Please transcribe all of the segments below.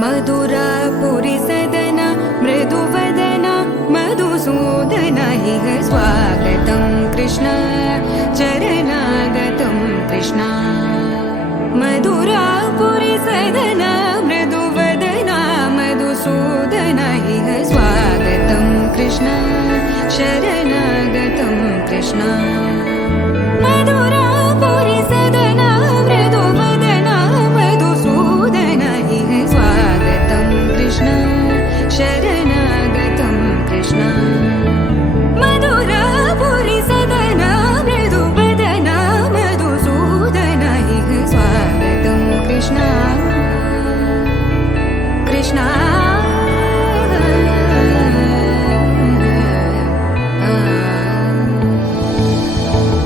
मधुरापुरी सदना मृदुवदना मधुसूदन इह स्वागतं कृष्ण चरणागतं कृष्ण। मधुरापुरी सदना मृदुवदना मधुसूदन इह स्वागतं कृष्ण शरणागतं कृष्ण। मधुरापुरी सदना मृदुवदना मधुसूदन इह स्वागतं कृष्ण शरणागतं कृष्ण। मधुरापुरी सदना मृदुवदना मधुसूदन इह स्वागतं कृष्ण कृष्ण।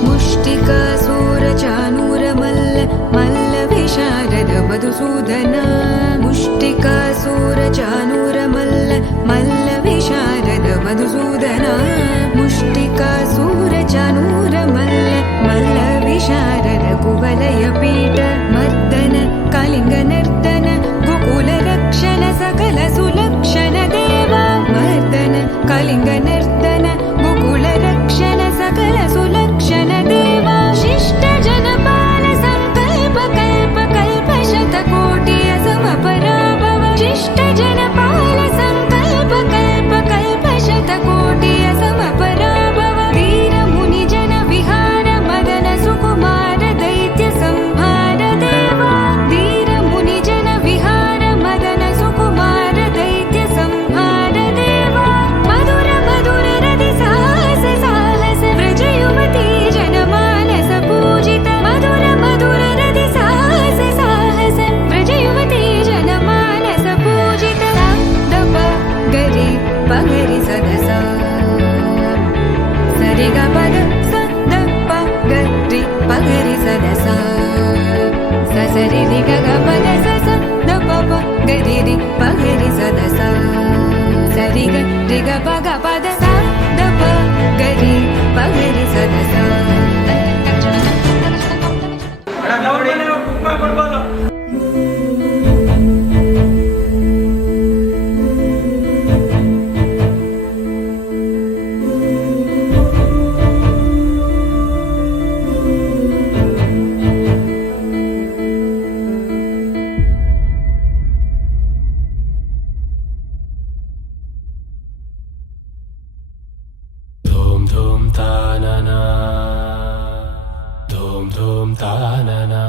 मुष्टिकासूरचानूरमल्ल मल्लविशारद मधुसूदन मुष्टिकासूरचानूरमल्ल मल्लविशारद मधुसूदन मुष्टिकासूरचानूरमल्ल मल्लविशारद कुवलयपीठ मर्दन कलिङ्गनर्दन गोकुलरक्षण सकल सुलक्षण देवा मर्दन कलिङ्गनर्दन गोकुलरक्षण सकल सुलक्षण देवा शिष्ट जनपाल संकल्प कल्प कल्प शतकोटि असमपराभव शिष्ट जनपाल संकल्प कल्प कल्प शतकोटि असमपराभव वीर मुनि जन विहार मदन सुकुमार दैत्य संहार देवा वीर मुनि जन विहार मदन सुकुमार दैत्य संहार देवा मधुर मधुर रति साहस साहस व्रज युवती जनमानस पूजित मधुर मधुर रति साहस साहस व्रज युवती जनमानस पूजित दप गरि पगरि सदस सरि ग पद स द प गरि पगरि सदस सरि रि ग ग पद स स द प प गरि रि पगरि सदस सरि ग रि ग प ग पद स द प गरि पगरि सदस। धूम धूम तानना धूम धूम तानना